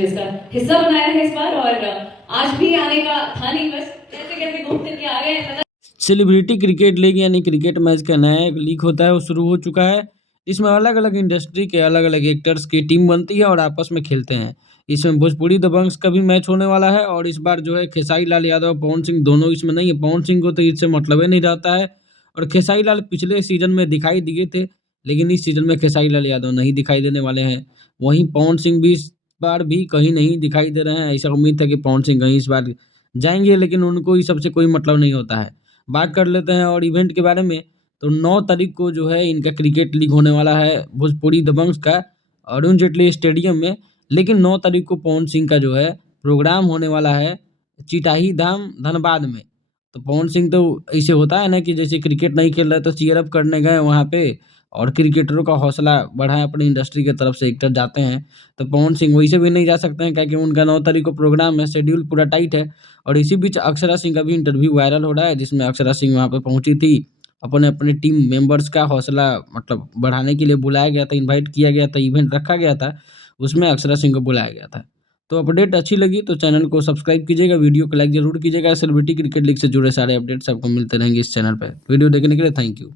मुझे इसका हिस्सा बनाया है इस बार, और आज भी आने का था नहीं, बस कैसे कैसे घूम फिर के आ गए पता। सेलिब्रिटी क्रिकेट लीग यानी क्रिकेट मैच का नया एक लीग होता है, वो शुरू हो चुका है। इसमें अलग अलग इंडस्ट्री के अलग अलग एक्टर्स की टीम बनती है और आपस में खेलते हैं। इसमें भोजपुरी दबंग्स का भी मैच होने वाला है और इस बार जो है खेसारी लाल यादव पवन सिंह दोनों इसमें नहीं है। पवन सिंह को तो इससे मतलब ही नहीं रहता है और खेसारी लाल पिछले सीजन में दिखाई दिए थे, लेकिन इस सीजन में खेसारी लाल यादव नहीं दिखाई देने वाले हैं। वहीं पवन सिंह भी इस बार भी कहीं नहीं दिखाई दे रहे हैं। ऐसा उम्मीद था कि पवन सिंह कहीं इस बार जाएंगे, लेकिन उनको इस सबसे कोई मतलब नहीं होता है। बात कर लेते हैं और इवेंट के बारे में, तो 9 तारीख को जो है इनका क्रिकेट लीग होने वाला है भोजपुरी दबंग्स का अरुण जेटली स्टेडियम में। लेकिन 9 तारीख को पवन सिंह का जो है प्रोग्राम होने वाला है चिटाही धाम धनबाद में। तो पवन सिंह तो ऐसे होता है ना कि जैसे क्रिकेट नहीं खेल रहे तो चीयर अप करने गए वहाँ पे और क्रिकेटरों का हौसला बढ़ाएँ, अपनी इंडस्ट्री की तरफ से एक्टर जाते हैं। तो पवन सिंह वैसे भी नहीं जा सकते हैं क्योंकि उनका 9 तारीख को प्रोग्राम है, शेड्यूल पूरा टाइट है। और इसी बीच अक्षरा सिंह का भी इंटरव्यू वायरल हो रहा है, जिसमें अक्षरा सिंह वहाँ पे पहुँची थी। अपने टीम मेंबर्स का हौसला मतलब बढ़ाने के लिए बुलाया गया था, इनवाइट किया गया था, इवेंट रखा गया था, उसमें अक्षरा सिंह को बुलाया गया था। तो अपडेट अच्छी लगी तो चैनल को सब्सक्राइब कीजिएगा, वीडियो को लाइक ज़रूर कीजिएगा। सेलिब्रिटी क्रिकेट लीग से जुड़े सारे अपडेट्स आपको मिलते रहेंगे इस चैनल पे। वीडियो देखने के लिए थैंक यू।